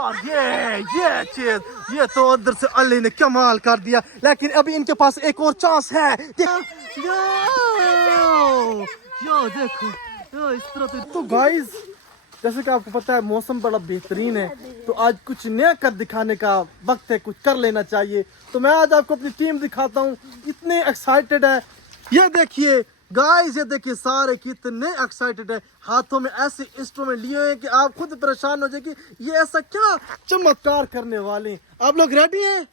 और ये चीज ये तो अंदर से अल्लाह ने कमाल कर दिया, लेकिन अभी इनके पास एक और चांस है। यो देखो यो इस तरह तो गाइस, जैसे कि आपको पता है मौसम बड़ा बेहतरीन है, तो आज कुछ नया कर दिखाने का वक्त है, कुछ कर लेना चाहिए। तो मैं आज आपको अपनी टीम दिखाता हूँ, इतने एक्साइटेड है। ये देखिए गाइस, ये देखिए सारे कितने एक्साइटेड है, हाथों में ऐसे इंस्ट्रूमेंट लिए हैं कि आप खुद परेशान हो जाएगी, ये ऐसा क्या चमत्कार करने वाले हैं। आप लोग रेडी हैं?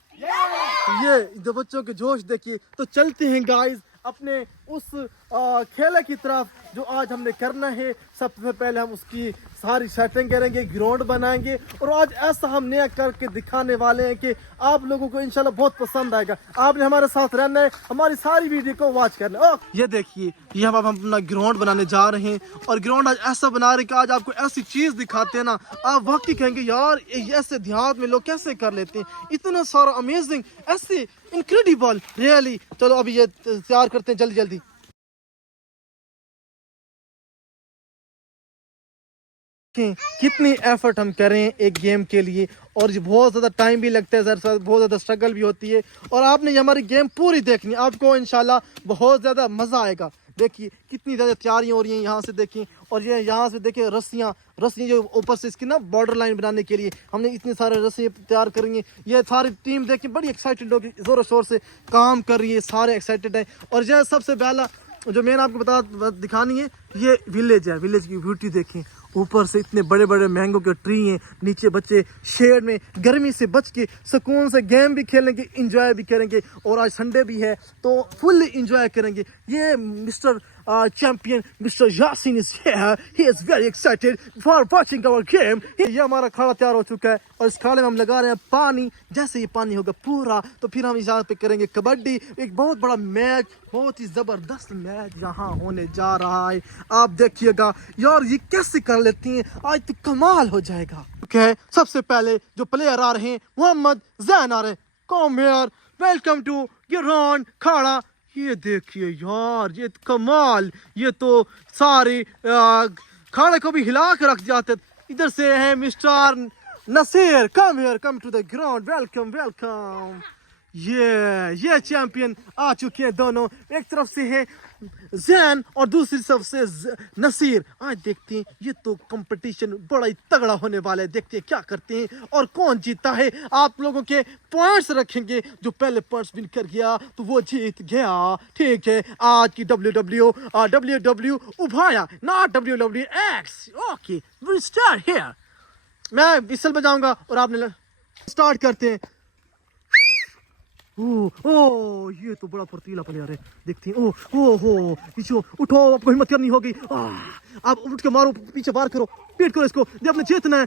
ये दो बच्चों के जोश देखिए। तो चलते हैं गाइस अपने उस खेल की तरफ जो आज हमने करना है। सबसे पहले हम उसकी सारी सेटिंग करेंगे, ग्राउंड बनाएंगे, और आज ऐसा हम नया करके दिखाने वाले हैं कि आप लोगों को इंशाल्लाह बहुत पसंद आएगा। आपने हमारे साथ रहना है, हमारी सारी वीडियो को वॉच करना है। ये देखिए ये हम अपना ग्राउंड बनाने जा रहे हैं, और ग्राउंड आज ऐसा बना रहे हैं कि आज आपको ऐसी चीज दिखाते हैं ना, आप वाकई कहेंगे यार ऐसे देहात में लोग कैसे कर लेते हैं, इतना सारा अमेजिंग, ऐसे इनक्रेडिबल रियली। चलो अभी ये तैयार करते हैं जल्दी जल्दी। कितनी एफर्ट हम करें एक गेम के लिए, और बहुत ज़्यादा टाइम भी लगता है सर, बहुत ज़्यादा स्ट्रगल भी होती है। और आपने ये हमारी गेम पूरी देखनी, आपको इंशाल्लाह बहुत ज़्यादा मज़ा आएगा। देखिए कितनी ज़्यादा तैयारियां हो रही हैं, यहाँ से देखिए, और ये यहाँ से देखिए रस्सियाँ जो ऊपर से इसकी ना बॉर्डर लाइन बनाने के लिए हमने इतने सारे रस्सी तैयार करेंगे। ये सारी टीम देखिए बड़ी एक्साइटेड होगी, ज़ोर शोर से काम कर रही है, सारे एक्साइटेड हैं। और यह सबसे पहला जो मैंने आपको दिखानी है, ये विलेज है। विलेज की ब्यूटी देखें, ऊपर से इतने बड़े बड़े मैंगो के ट्री हैं, नीचे बच्चे शेड में गर्मी से बच के सुकून से गेम भी खेलेंगे, इंजॉय भी करेंगे, और आज संडे भी है तो फुल इंजॉय करेंगे। ये mister champion mister Yaseen is here, he is very excited for watching our game. ये हमारा खाना तैयार हो चुका है, और इस खाने में हम लगा रहे हैं पानी। जैसे ये पानी होगा पूरा तो फिर हम यहाँ पे करेंगे कबड्डी, एक बहुत बड़ा मैच, बहुत ही जबरदस्त मैच यहाँ होने जा रहा है। आप देखिएगा यार ये कैसे कर लेती हैं, आज तो कमाल हो जाएगा। ओके, सबसे पहले जो प्लेयर आ रहे हैं मोहम्मद जैन आ रहे हैं। Come here, welcome to ground खाड़ा। ये देखिए यार ये तो कमाल, ये तो सारे खाड़े को भी हिला के रख जाते। इधर से है mister Naseer, come here, come to the ground, welcome welcome. ये चैंपियन आ चुके हैं दोनों, एक तरफ से है जैन और दूसरी तरफ से नसीर। आज देखते हैं, ये तो कंपटीशन बड़ा ही तगड़ा होने वाला है, देखते हैं क्या करते हैं और कौन जीता है। आप लोगों के पॉइंट्स रखेंगे, जो पहले पॉइंट्स विन कर गया तो वो जीत गया। ठीक है, आज की WW उभाया, not WWX। Okay, we start here. मैं विसल बजाऊंगा और आपने स्टार्ट करते हैं। ओ ये तो बड़ा फुर्तीला प्लेयर है, देखते हैं। हो पीछे उठो, आपको हिम्मत करनी होगी। आप उठ के मारो, पीछे बार करो, पीट करो इसको। ये आपने जीतना है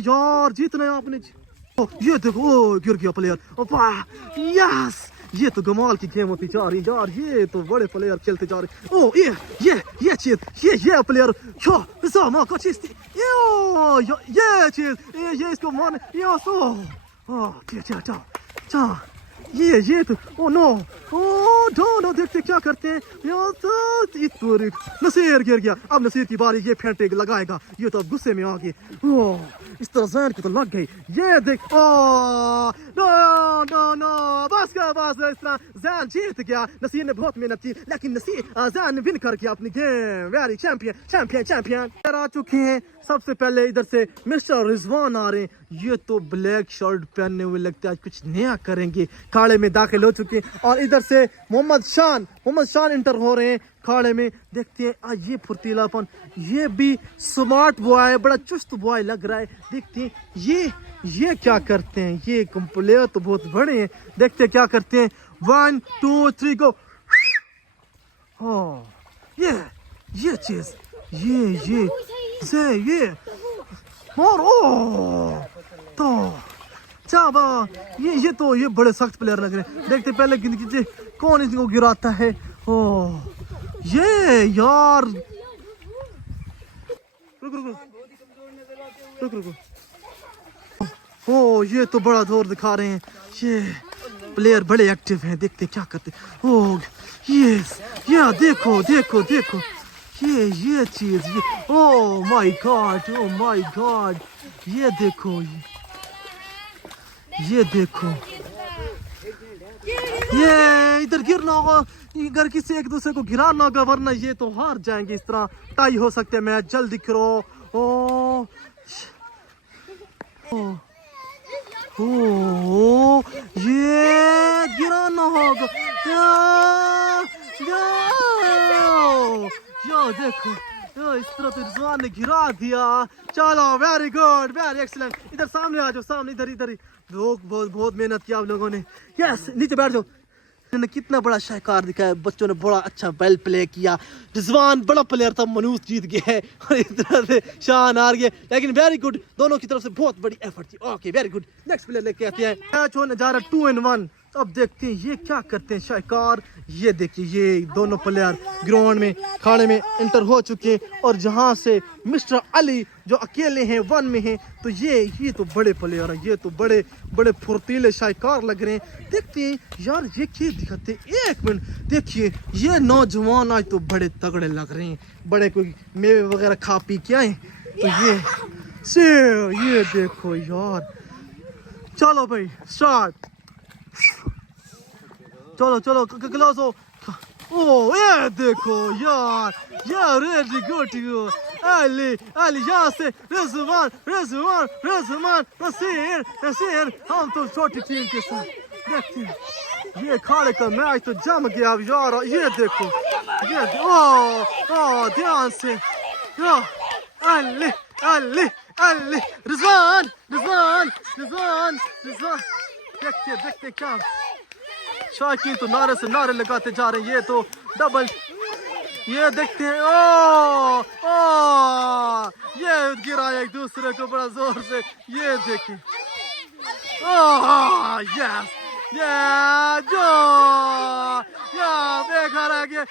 यार, जीतना है आपने। ये देखो, गिर गया प्लेयर। यस, ये तो कमाल की गेम होती जा रही यार, ये तो बड़े प्लेयर खेलते जा रहे। ये चीज, ये प्लेयर ये चीज, ये इसको मान। ये तो नो देखते क्या करते हैं यार। तो नसीर गिर गया, अब नसीर की बारी, ये फेंटे लगाएगा, ये तो अब गुस्से में आ गए। इस तरह जैन की तो लग गई। ये देख, नो बस इस तरह जैन जीत गया। नसीर ने बहुत मेहनत की, लेकिन जैन ने विन कर गया अपनी गेम। वेरी चैंपियन आ चुके हैं। सबसे पहले इधर से मिस्टर रिजवान आ रहे हैं, ये तो ब्लैक शर्ट पहनने हुए लगता है आज कुछ नया करेंगे। खाड़े में दाखिल हो चुके हैं, और इधर से मोहम्मद शान इंटर हो रहे हैं खाड़े में। देखते हैं आज ये फुर्तीलापन, ये भी स्मार्ट बॉय, बड़ा चुस्त बॉय लग रहा है। देखते हैं ये क्या करते हैं, ये प्लेयर तो बहुत बड़े हैं। देखते हैं क्या करते हैं। 1 2 3 गो। ये चीज, ये और तो ये बड़े सख्त प्लेयर लग रहे हैं। देखते पहले गिनती कौन इसको गिराता है। ये यार रुक। ये तो बड़ा जोर दिखा रहे हैं, ये प्लेयर बड़े एक्टिव हैं। देखते क्या करते। ये देखो ये चीज, ये माय गॉड, ये देखो ये देखो, ये इधर गिरना होगा, इधर किसी एक दूसरे को गिराना होगा वरना ये तो हार जाएंगे। इस तरह टाई हो सकते हैं मैच। जल्दी करो। ओ ओ ओ ये गिराना होगा। यो देखो, यो इस तरह तो रिजवान ने गिरा दिया। चलो वेरी गुड, वेरी एक्सीलेंट। इधर सामने आ जाओ, सामने इधर इधर। लोग बहुत बहुत मेहनत किया आप लोगों ने। यस, नीचे बैठ जाओ। ने कितना बड़ा शाहकार दिखाया, बच्चों ने बड़ा अच्छा वेल प्ले किया। रिजवान बड़ा प्लेयर था, मनूस जीत गया है और इस तरह से शान हार गया, लेकिन वेरी गुड, दोनों की तरफ से बहुत बड़ी एफर्ट थी। Okay very good, next player लेके आते हैं। मैच होने जा रहा है 2-1। अब देखते हैं ये क्या करते हैं शाहकार। ये देखिए, ये दोनों प्लेयर ग्राउंड में खाने में एंटर हो चुके हैं और जहां से मिस्टर अली जो अकेले हैं 1 में हैं, तो ये तो बड़े प्लेयर हैं, ये तो बड़े बड़े फुर्तीले शाहकार लग रहे हैं। देखते हैं यार ये क्या दिखाते हैं। एक मिनट देखिए, ये नौजवान आज तो बड़े तगड़े लग रहे हैं, बड़े कोई मेवे वगैरह खा पी के आए। तो ये देखो यार, चलो भाई स्टार्ट। चलो चलो क्लोज हो। ओ ये देखो यार, रेडी गो टू अली यहाँ से रिजवान नसीर हम तो छोटी टीम के साथ। देखते हैं ये खाने का मैच तो जम गया अब यार। ये देखो, ये ओ ध्यान से। अली रिजवान देखते क्या शायकीन तो नारे से नारे लगाते जा रहे हैं। ये तो डबल, ये देखते हैं। ओ ये गिरा एक दूसरे को बड़ा जोर से। ये देखिए, यस जो बेकार आ गया,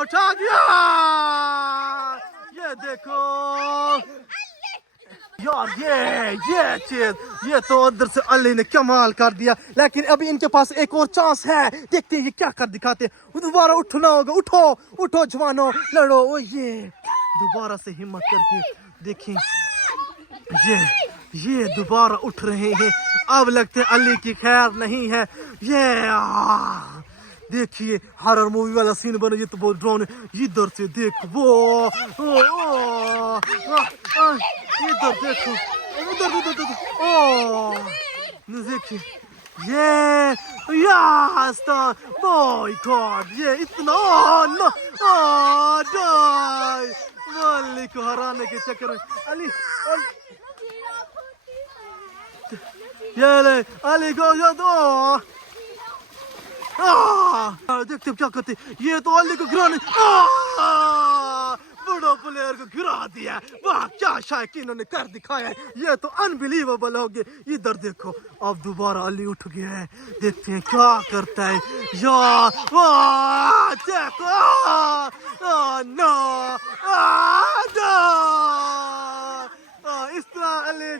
उठा दिया। ये देखो यार, ये चीज, ये तो अंदर से अली ने कमाल कर दिया। लेकिन अभी इनके पास एक और चांस है, देखते हैं ये क्या कर दिखाते हैं। दोबारा उठना होगा, उठो जवानों, लड़ो। ओ ये दोबारा से हिम्मत करके देखें, ये दोबारा उठ रहे हैं। अब लगते हैं अली की खैर नहीं है। ये देखिए हॉरर मूवी वाला सीन बना, ये तो बहुत ड्रोन है। इधर से देखो, वो इधर देखो, उधर देखिए, ये माय गॉड, ये इतना अली को हराने के चक्कर में अली ये ले अली को देखते क्या करते। ये तो अली को गिराने, बड़ो प्लेयर को गिरा दिया। वाह क्या शायकीनों ने कर दिखाया है, ये तो अनबिलीवेबल हो गया। इधर देखो, अब दोबारा अली उठ गया है, देखते हैं क्या करता है। यार वाह देखो, नो इस तरह अली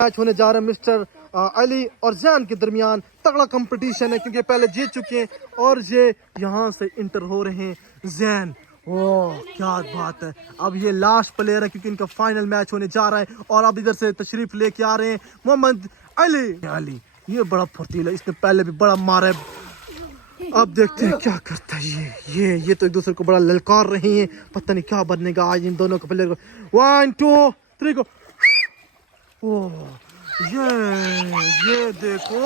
मैच होने जा रहा है मिस्टर अली और जैन के दरमियान। तगड़ा कंपटीशन है क्योंकि पहले जीत चुके हैं और ये यहाँ से इंटर हो रहे हैं जैन। ओह क्या बात है। अब ये लास्ट प्लेयर है क्योंकि इनका फाइनल मैच होने जा रहा है। और अब इधर से तशरीफ लेके आ रहे हैं मोहम्मद अली। ये बड़ा फुर्तीला, इसने पहले भी बड़ा मारा है। अब देखते हैं क्या करता है ये तो एक दूसरे को बड़ा ललकार रहे हैं। पता नहीं क्या बनेगा आज इन दोनों को प्लेयर को। 1 2 3 को। ओह ये देखो,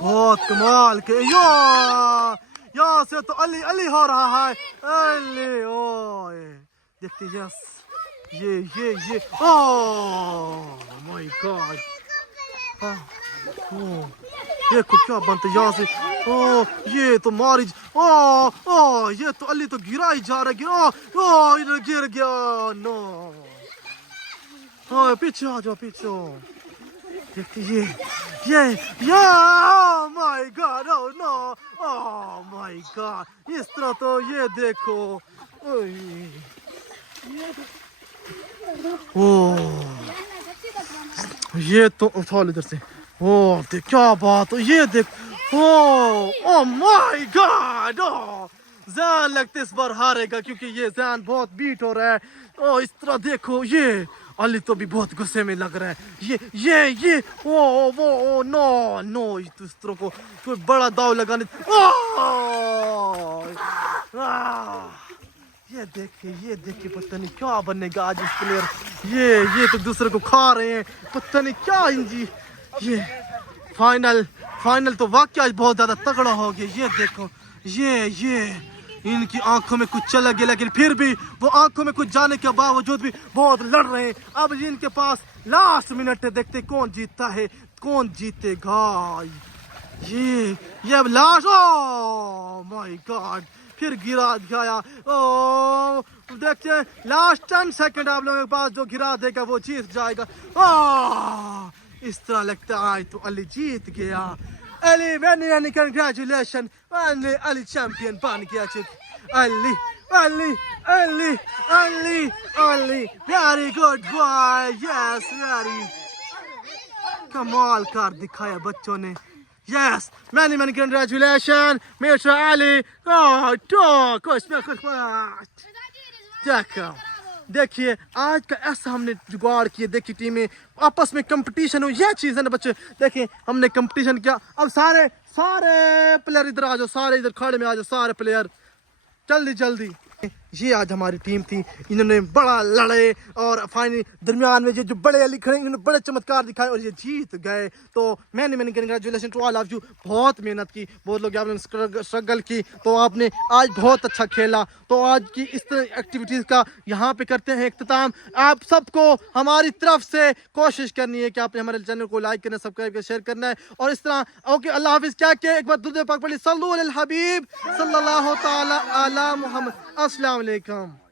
बहुत कमाल के। यहाँ से तो अली हो रहा है। अली देखते यस, ये माय गॉड। देखो क्या बनता है यहाँ से। ये तो मारी। ये तो अली तो गिरा ही जा रहा है। इधर गिर गया। नो पीछे आ जाओ, पीछे। देखते my god, no my god. इस तरह तो ये देखो, ये तो उठा इधर से। देख क्या बात हो, ये देख। माय गॉड, जैन लगते इस बार हारेगा क्योंकि ये जैन बहुत बीट हो रहा है। ओ इस तरह देखो, ये अली तो भी बहुत गुस्से में लग रहा है। ये ओ नो नो, इस तरह को कोई बड़ा दाव लगाने। ये देखिए पता नहीं क्या बनेगा आज इस प्लेयर। ये तो दूसरे को खा रहे हैं, पता नहीं क्या इंजी। ये फाइनल तो वाकई आज बहुत ज्यादा तगड़ा हो गया। ये देखो, ये इनकी आंखों में कुछ चला गया, लेकिन फिर भी वो आंखों में कुछ जाने के बावजूद भी बहुत लड़ रहे हैं। अब इनके पास लास्ट मिनट है, देखते कौन जीतता है, कौन जीतेगा। ये अब लास्ट, ओ माय गॉड, फिर गिरा गया। ओ देखते हैं लास्ट 10 सेकंड आप लोगों के पास, जो गिरा देगा वो जीत जाएगा। इस तरह लगता है आज तो अली जीत गया। अली मैंने कंग्रेचुलेशन, अली चैंपियन बन गया। Ali very good boy, yes very कमाल कर दिखाया बच्चों ने। यस मैंने कंग्रेचुलेशन मिस्टर अली। देखिए आज का ऐसा हमने जुगाड़ किया। देखिए टीमें आपस में कंपटीशन हो, ये चीज़ है ना बच्चे। देखिए हमने कंपटीशन किया। अब सारे प्लेयर इधर आ जाओ, सारे इधर खड़े में आ जाओ, सारे प्लेयर जल्दी। ये आज हमारी टीम थी, इन्होंने बड़ा लड़े और फाइनली दरमियान में जो बड़े अली खड़े, इन्होंने बड़े चमत्कार दिखाए और ये जीत गए। तो मैंने congratulation to all of you. बहुत मेहनत की, बहुत लोग आपने स्ट्रगल की, तो आपने आज बहुत अच्छा खेला। तो आज की इस तरह एक्टिविटीज़ का यहाँ पे करते हैं इख्तिताम। आप सबको हमारी तरफ से कोशिश करनी है कि आपने हमारे चैनल को लाइक करना, सब्सक्राइब करना, शेयर करना है। और इस तरह ओके, अल्लाह हाफिज़। क्या एक बार दुरूद पाक पढ़ी, सल्लल्लाहु अलैहि हबीब सल्लल्लाहु तआला अला मुहम्मद। अस्सलाम वालेकुम।